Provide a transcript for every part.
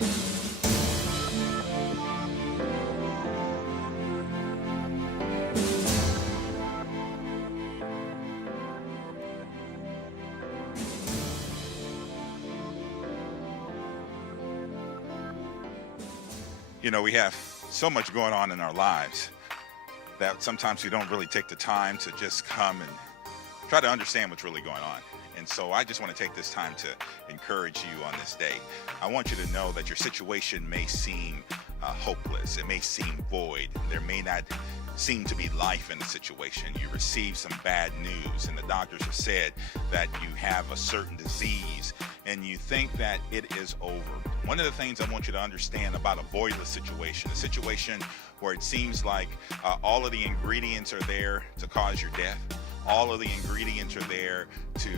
You know, we have so much going on in our lives that sometimes we don't really take the time to just come and try to understand what's really going on. And so I just want to take this time to encourage you on this day. I want you to know that your situation may seem hopeless. It may seem void. There may not seem to be life in the situation. You receive some bad news and the doctors have said that you have a certain disease and you think that it is over. One of the things I want you to understand about a voidless situation, a situation where it seems like all of the ingredients are there to cause your death. All of the ingredients are there to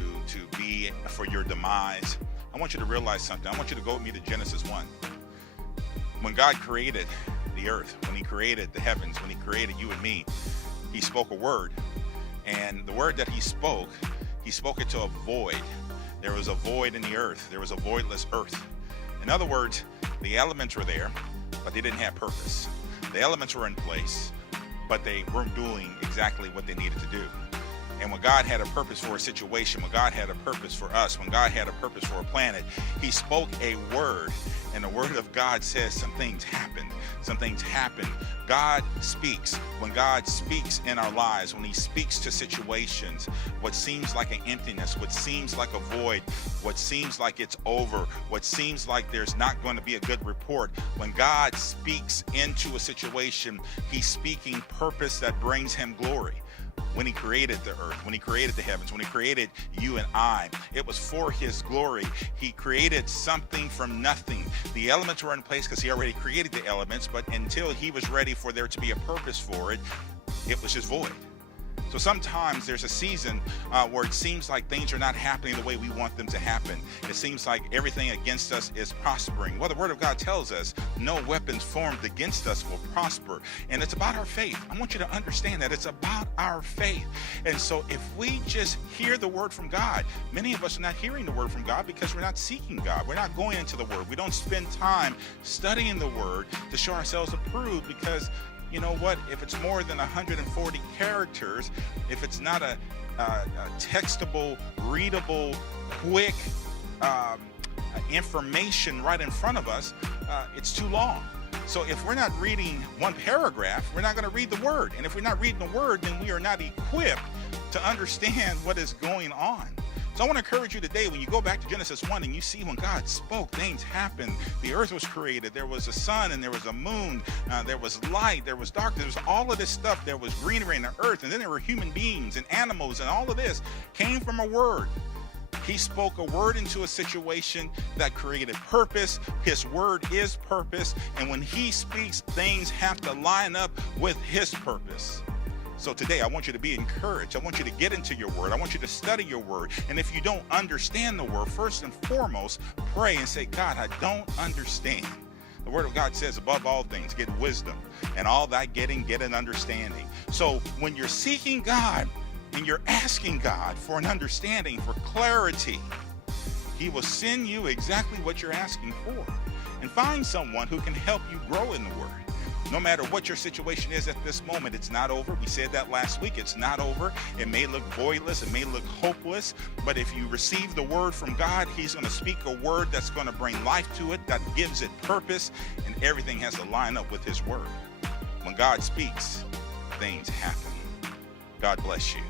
be for your demise. I want you to realize something. I want you to go with me to Genesis 1. When God created the earth, when he created the heavens, when he created you and me, he spoke a word. And the word that he spoke it to a void. There was a void in the earth. There was a voidless earth. In other words, the elements were there, but they didn't have purpose. The elements were in place, but they weren't doing exactly what they needed to do. And when God had a purpose for a situation, when God had a purpose for us, when God had a purpose for a planet, he spoke a word, and the word of God says some things happened. Some things happen. God speaks. When God speaks in our lives, when he speaks to situations, what seems like an emptiness, what seems like a void, what seems like it's over, what seems like there's not going to be a good report, when God speaks into a situation, he's speaking purpose that brings him glory. When he created the earth, when he created the heavens, when he created you and I, it was for his glory. He created something from nothing. The elements were in place because he already created the elements, but until he was ready for there to be a purpose for it, it was just void. So sometimes there's a season where it seems like things are not happening the way we want them to happen. It seems like everything against us is prospering. Well, the word of God tells us no weapons formed against us will prosper. And it's about our faith. I want you to understand that it's about our faith. And so if we just hear the word from God, many of us are not hearing the word from God because we're not seeking God. We're not going into the word. We don't spend time studying the word to show ourselves approved because you know what? If it's more than 140 characters, if it's not a textable, readable, quick information right in front of us, it's too long. So if we're not reading one paragraph, we're not going to read the word. And if we're not reading the word, then we are not equipped to understand what is going on. So I want to encourage you today, when you go back to Genesis 1 and you see when God spoke, things happened. The earth was created. There was a sun and there was a moon. There was light. There was darkness. There was all of this stuff. There was greenery in the earth. And then there were human beings and animals. And all of this came from a word. He spoke a word into a situation that created purpose. His word is purpose. And when he speaks, things have to line up with his purpose. So today, I want you to be encouraged. I want you to get into your word. I want you to study your word. And if you don't understand the word, first and foremost, pray and say, God, I don't understand. The word of God says, above all things, get wisdom. And all that getting, get an understanding. So when you're seeking God and you're asking God for an understanding, for clarity, he will send you exactly what you're asking for. And find someone who can help you grow in the word. No matter what your situation is at this moment, it's not over. We said that last week. It's not over. It may look voidless. It may look hopeless. But if you receive the word from God, he's going to speak a word that's going to bring life to it, that gives it purpose, and everything has to line up with his word. When God speaks, things happen. God bless you.